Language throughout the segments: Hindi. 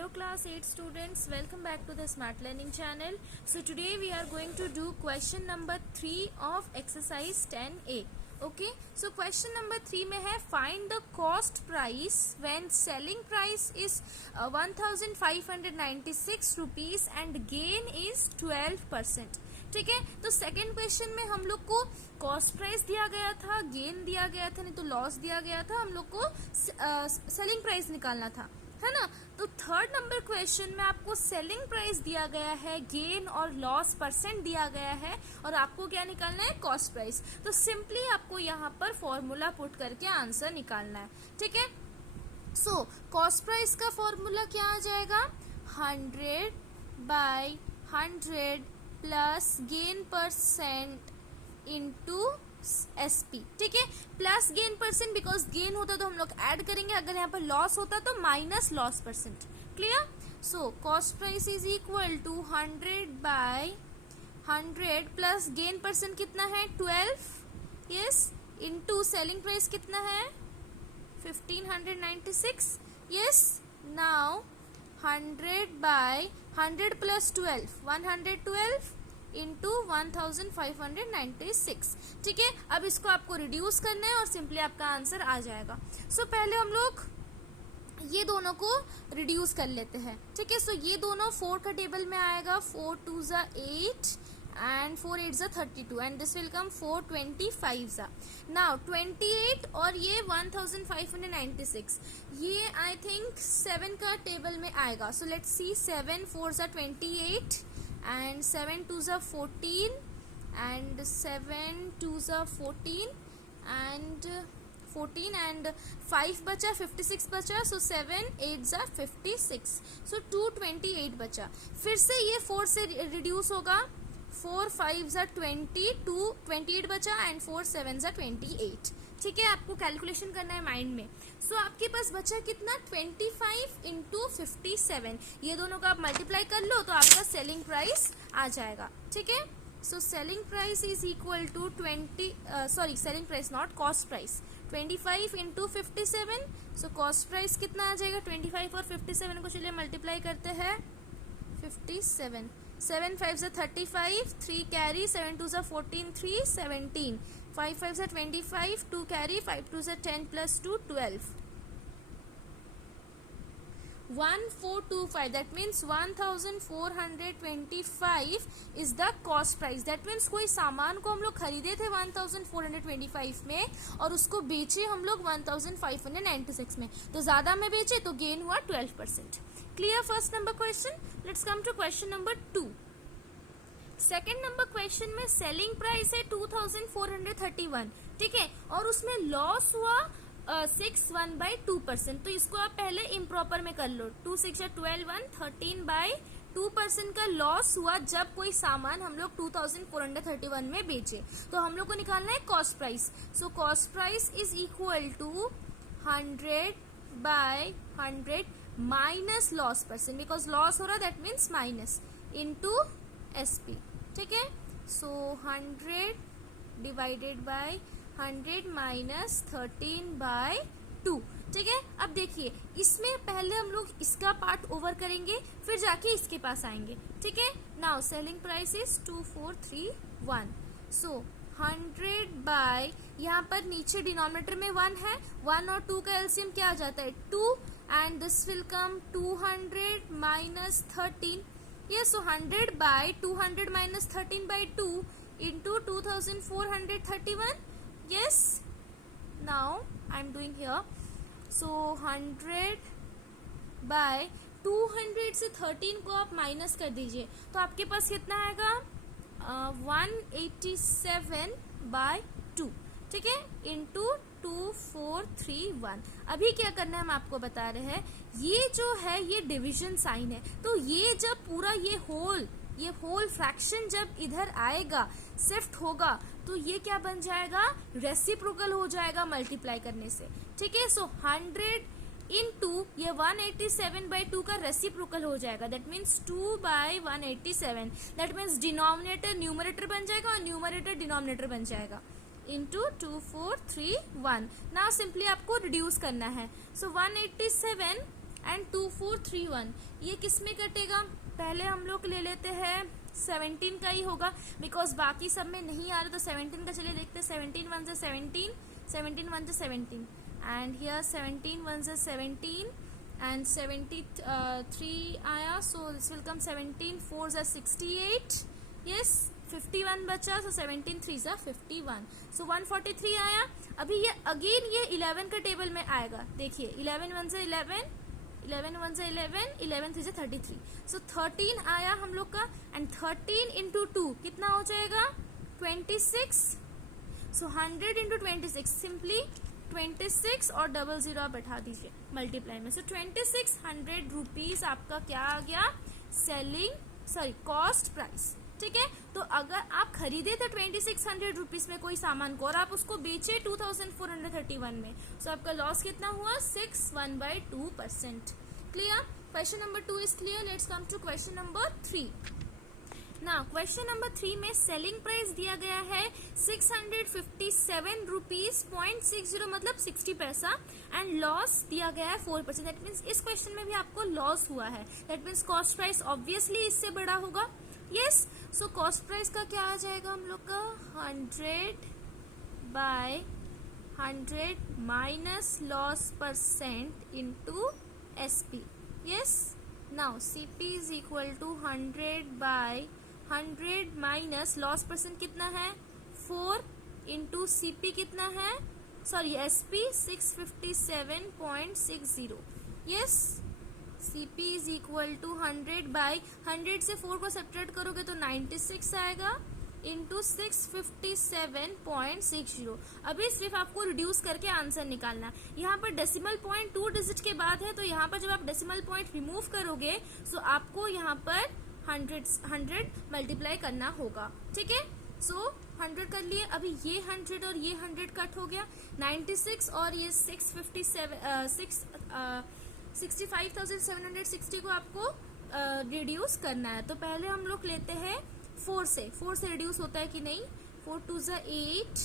Hello class 8 students, welcome back to the Smart Learning channel. So today we are going to do question number 3 of exercise 10A. Okay, so question number 3 में है find the cost price when selling price is 1596 rupees and gain is 12%. ठीक है, तो सेकेंड क्वेश्चन में हम लोग को कॉस्ट प्राइस दिया गया था, गेन दिया गया था, नहीं तो लॉस दिया गया था, हम लोग को सेलिंग प्राइस निकालना था, है ना। तो थर्ड नंबर क्वेश्चन में आपको सेलिंग प्राइस दिया गया है, गेन और लॉस परसेंट दिया गया है और आपको क्या निकालना है, कॉस्ट प्राइस। तो सिंपली आपको यहाँ पर फॉर्मूला पुट करके आंसर निकालना है। ठीक है, सो कॉस्ट प्राइस का फॉर्मूला क्या आ जाएगा, 100/100 plus gain percent into SP। ठीक है, plus gain percent, because gain होता तो हम लोग ऐड करेंगे, अगर यहाँ पर लॉस होता तो minus loss percent. Clear. So cost price is equal to 100/100 plus gain percent कितना है 12, यस, इंटू सेलिंग प्राइस कितना है 1596, यस। Now 100/100 plus 12, 112 into 1596। ठीक है, अब इसको आपको रिड्यूस करना है और सिंपली आपका आंसर आ जाएगा। सो पहले हम लोग ये दोनों को रिड्यूस कर लेते हैं। ठीक है, सो ये दोनों 4 का टेबल में आएगा, 4 2 ज़ा 8 and 4 8 ज़ा 32 and this will come 4 25 ज़ा। नाउ 28 और ये 1596 ये आई थिंक 7 का टेबल में आएगा। सो लेट्स सी, 7 4 ज़ा 28 and 7 2 ज़ा 14 and 7 2 ज़ा 14 and 5 बचा, 56 बचा। सो 7 8 ज़ा 56, सो 228 बचा। फिर से ये 4 से रिड्यूस होगा, 4 5 ज़ा 20, 28 बचा एंड 4 7 ज़ा 28। ठीक है, आपको कैलकुलेशन करना है माइंड में। सो आपके पास बचा कितना, 25 इंटू 57, ये दोनों का आप मल्टीप्लाई कर लो तो आपका सेलिंग प्राइस आ जाएगा। ठीक है, so selling price is equal to selling price not cost price, 25 into 57। So cost price कितना आ जाएगा, 25 और 57 को चलिए मल्टीप्लाई करते हैं, 57, 7 5 ज़ा 35, 3 कैरी, 7 2 ज़ा 14, 3 17, 5 5 ज़ा 25, 2 कैरी, 5 2 ज़ा 10 plus 2 12, 1425, that means 1425 is the cost price। that means कोई सामान को हम लोग खरीदे थे 1425 में और उसको बेचे हम लोग 1596 में, तो ज्यादा में बेचे तो गेन हुआ 12%। Clear first number question. Let's come to question number 2। Second number question में सेलिंग प्राइस है 2431, ठीक है, और उसमें लॉस हुआ 61/2%। तो इसको आप पहले इम्प्रॉपर में कर लो, 2 6 12 1 13/2% का लॉस हुआ जब कोई सामान हम लोग 2431 में बेचे, तो हम लोग को निकालना है cost price. So cost price is equal to 100/100 minus loss percent, because loss हो रहा that means minus, into SP। ठीक है, सो 100 डिवाइडेड बाय 100 माइनस 13/2। ठीक है, अब देखिए इसमें पहले हम लोग इसका पार्ट ओवर करेंगे फिर जाके इसके पास आएंगे। ठीक है, नाउ सेलिंग प्राइस इज 2431। सो 100 यहाँ पर नीचे डिनोमिनेटर में 1 है, 1 और 2 का एलसीएम क्या आ जाता है 2 and this will come 200 minus 13। yes, so 100/200 minus 13/2 into 2431। yes, now I'm doing here, so 100/200 से 13 को आप माइनस कर दीजिए तो आपके पास कितना आएगा 187/2। ठीक है, इंटू 2431। अभी क्या करना है हम आपको बता रहे हैं, ये जो है ये डिवीजन साइन है, तो ये जब पूरा ये होल फ्रैक्शन जब इधर आएगा शिफ्ट होगा तो ये क्या बन जाएगा, रेसिप्रोकल हो जाएगा मल्टीप्लाई करने से। ठीक है, सो 100 इंटू ये 187/2 का रेसिप्रोकल हो जाएगा, that means 2/187, that means denominator numerator बन जाएगा और न्यूमरेटर डिनोमिनेटर बन जाएगा, इंटू 2431। नाउ सिंपली आपको रिड्यूस करना है। सो 187 एंड 2431 ये किस में कटेगा? पहले हम लोग ले लेते हैं 17 का ही होगा, बिकॉज बाकी सब में नहीं आ रहा, तो 17 का चलिए देखते हैं। 17 1 से 17, 17 1 से 17 एंड हियर 17 1 से 17 एंड 73 आया, सो दिस विल कम 17 4 से 68, यस 51 बचा, सो 17 3 से 51, सो 143 आया। अभी ये अगेन ये 11 का टेबल में आएगा, देखिए 11 1 से 11, 11 1 से 11, 11 3 से 33, सो 13 आया हम लोग का, एंड 13 इंटू 2 कितना हो जाएगा? 26, सो 100 इंटू 26, सिंपली 26 और 00 आप बैठा दीजिए मल्टीप्लाई में, सो 2600 रुपीज आपका क्या आ गया? Cost price. ठीक है, तो अगर आप खरीदे थे 2600 रुपीज में कोई सामान को और आप उसको बेचे 2431 में, सो आपका लॉस कितना हुआ? 61/2%। Clear? Question number 2 is clear. Let's come to question number 3। Now question number 3 में सेलिंग प्राइस दिया गया है 657 रुपीज .60 मतलब 60 पैसा, एंड लॉस दिया गया है 4%। दैट मीन्स इस क्वेश्चन में भी आपको लॉस हुआ है। That means cost price obviously इससे बड़ा होगा। यस, सो कॉस्ट प्राइस का क्या आ जाएगा हम लोग का? 100/100 minus loss percent into SP. Yes, now CP is equal to 100/100 minus loss percent कितना है? 4 इंटू सीपी कितना है? Sorry SP 657.60। Yes, CP is equal to 100/100 से 4 को सब्ट्रैक्ट करोगे तो 96 आएगा इंटू 657.60। अभी सिर्फ आपको रिड्यूस करके आंसर निकालना है। यहाँ पर डेसिमल पॉइंट 2 डिजिट के बाद है, तो यहाँ पर जब आप डेसिमल पॉइंट रिमूव करोगे तो आपको यहाँ पर 100 मल्टीप्लाई करना होगा। ठीक है, सो 100 कर लिए। अभी ये 100 और ये 100 कट हो गया, 96 और ये 65,760 को आपको रिड्यूस करना है। तो पहले हम लोग लेते हैं 4 से रिड्यूस होता है कि नहीं? 4 2 ज़ा 8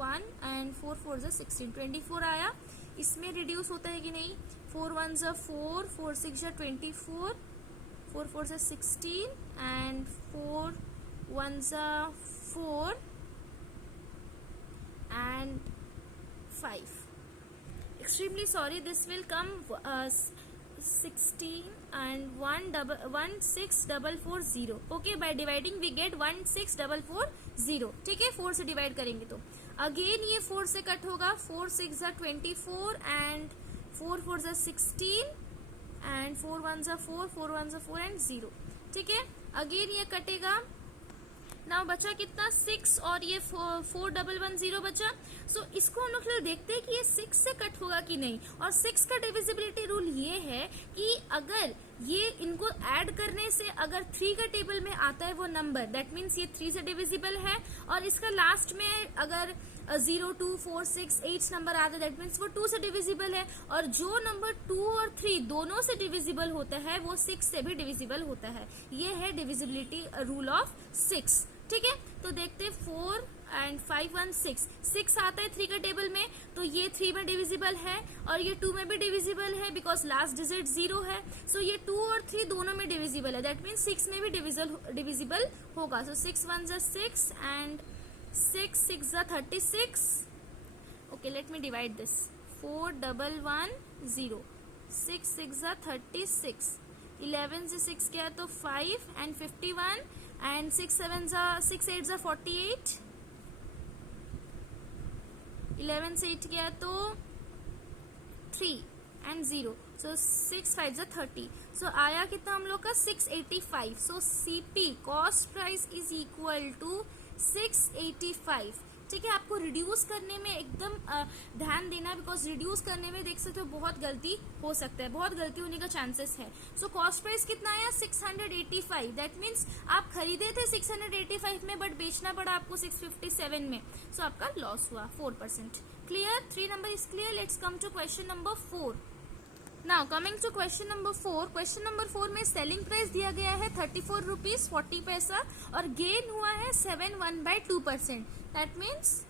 1 एंड 4 4 ज़ा 16, 24 आया। इसमें रिड्यूस होता है कि नहीं? 4 1 ज़ा 4, 4 6 ज़ा 24, 4 4 ज़ा 16 एंड 4 1 ज़ा 4 and 5. Extremely sorry, this will come 16 and 16440. Okay, by dividing we get 16440. ठीक है, 4 से डिवाइड करेंगे तो अगेन ये 4 से कट होगा, 4 6 ज़ा 24 एंड 4 4 ज़ा 16 एंड 4 1 ज़ा 4, 4 1 ज़ा 4 एंड 0। ठीक है, अगेन ये कटेगा। नाउ बचा कितना? 6 और ये 4110 बचा। सो इसको हम लोग देखते हैं कि ये 6 से कट होगा कि नहीं। और 6 का डिविजिबिलिटी रूल ये है कि अगर ये इनको ऐड करने से अगर 3 का टेबल में आता है वो नंबर, दैट मीन्स ये 3 से डिविजिबल है। और इसका लास्ट में अगर 0 2 4 6 8 नंबर आता है, दैट मीन्स वो 2 से डिविजिबल है। और जो नंबर 2 और 3 दोनों से डिविजिबल होता है वो 6 से भी डिविजिबल होता है। ये है डिविजिबिलिटी रूल ऑफ 6। ठीक है, तो देखते 4 एंड 5 1 6 6 आता है 3 का टेबल में, तो ये 3 में डिविजिबल है और ये 2 में भी डिविजिबल है बिकॉज लास्ट डिजिट 0 है। सो ये 2 और 3 दोनों में डिविजिबल है, दैट मीन्स 6 में भी डिविजिबल होगा। सो 6 1 ज़ा 6 एंड 6 6 ज़ा 36। Okay, let me divide this. 4 1 1 0, 6 6 ज़ा 36, 11 से 6 गया तो 5 एंड 51 एंड 6 7 ज़ा 6 8 ज़ा 48, 11 से 8 गया तो 3 एंड 0, सो 6 5 ज़ा 30। सो आया कितना हम लोग का? 685। So CP cost price is equal to 685। ठीक है, आपको रिड्यूस करने में एकदम ध्यान देना, बिकॉज रिड्यूस करने में देख सकते हो बहुत गलती हो सकता है, बहुत गलती होने का चांसेस है। सो कॉस्ट प्राइस कितना आया? 685। दैट मीन्स आप खरीदे थे 685 में बट बेचना पड़ा आपको 657 में, सो आपका लॉस हुआ 4%। Clear? 3 number is clear. Let's come to question number 4। Now coming to question number 4। Question number 4 में सेलिंग प्राइस दिया गया है 34 रुपीज 40 पैसा और गेन हुआ है 71/2%। दैट मीन्स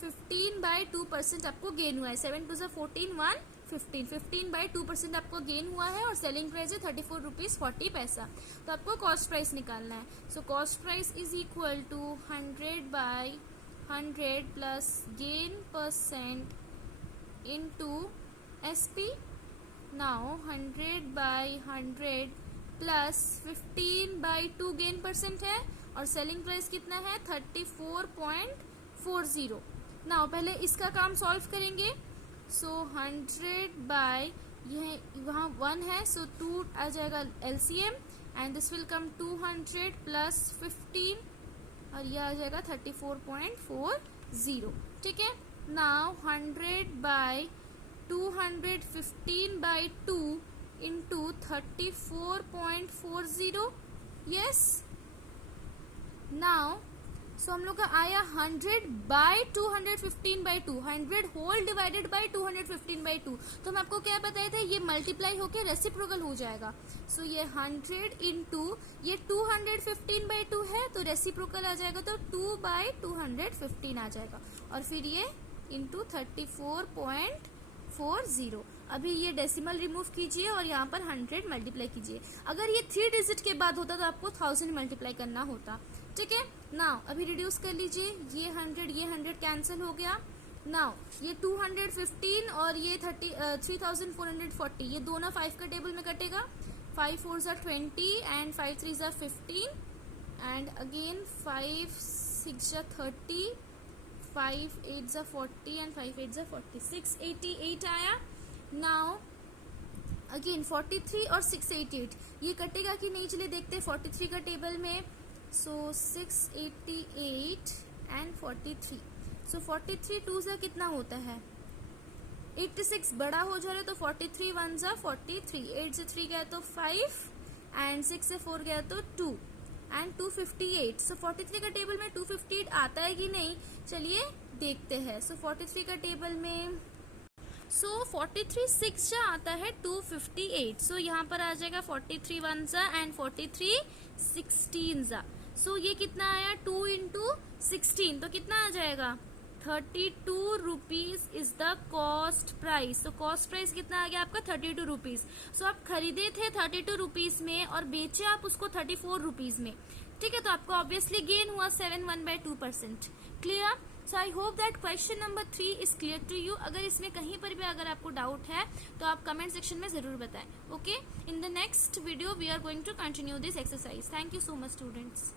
15/2% आपको गेन हुआ है। 7 2 ज़ा 14 1 15 बाई 2% आपको गेन हुआ है और सेलिंग प्राइस है 34 रुपीज 40 पैसा। तो आपको कॉस्ट प्राइस निकालना है। So cost price is equal to 100 by 100 plus gain percent into SP। Now 100 by 100 plus 15 by 2 gain percent है और सेलिंग प्राइस कितना है 34.40। नाउ पहले इसका काम सॉल्व करेंगे। सो 100 बाय यह वहाँ 1 है, सो 2 आ जाएगा LCM and this will come 200 plus 15 और यह आ जाएगा 34.40। ठीक है। Now 100 by 215 by 2 into 34.40। Yes. Now so हम लोग का आया 100 by 215 by 2, 100 whole divided by 215 by 2। तो हम आपको क्या बताए थे, ये मल्टीप्लाई होके रेसिप्रोकल हो जाएगा। सो ये 100 इंटू ये 215 बाई 2 है तो रेसिप्रोकल आ जाएगा, तो 2 बाई 215 आ जाएगा और फिर ये इंटू 34.40। अभी ये डेसिमल रिमूव कीजिए और यहाँ पर 100 मल्टीप्लाई कीजिए। अगर ये 3 डिजिट के बाद होता तो आपको 1000 मल्टीप्लाई करना होता। ठीक है। नाउ अभी रिड्यूस कर लीजिए, ये 100 कैंसिल हो गया। नाउ ये 215 और ये 3440 ये दोनों 5 का टेबल में कटेगा। 5 4 ज़ा 20 एंड 5 3 ज़ा 15 एंड अगेन 5 6 ज़ा 30, 5 8 ज़ा 40 एंड 5 8 ज़ा 40, 688 आया। नाउ अगेन 43 और 688 ये कटेगा कि नहीं, चलिए देखते हैं 43 का टेबल में। सो 688 एंड 43, सो 43 2 ज़ा कितना होता है 86, बड़ा हो जा रहा है तो 43 1 ज़ा 43, 8 से 3 गया तो 5 एंड 6 से 4 गया तो 2 एंड 258। सो 43 का टेबल में 258 आता है कि नहीं, चलिए देखते हैं। सो 43 का टेबल में 43 6 जा आता है 258। सो यहाँ पर आ जाएगा 43 1 ज़ा एंड 43 16 ज़ा। सो ये कितना आया 2 इंटू 16 तो कितना आ जाएगा 32 rupees is the cost price. तो कॉस्ट प्राइस कितना आ गया आपका 32 रुपीज। सो आप खरीदे थे 32 रुपीज में और बेचे आप उसको 34 रुपीज में। ठीक है। तो आपको ऑब्वियसली गेन हुआ 7.1/2%। Clear. So I hope that question number 3 is clear to you. अगर इसमें कहीं पर भी अगर आपको डाउट है तो आप कमेंट सेक्शन में जरूर बताएं। Okay. In the next video we are going to continue this exercise. Thank you so much students.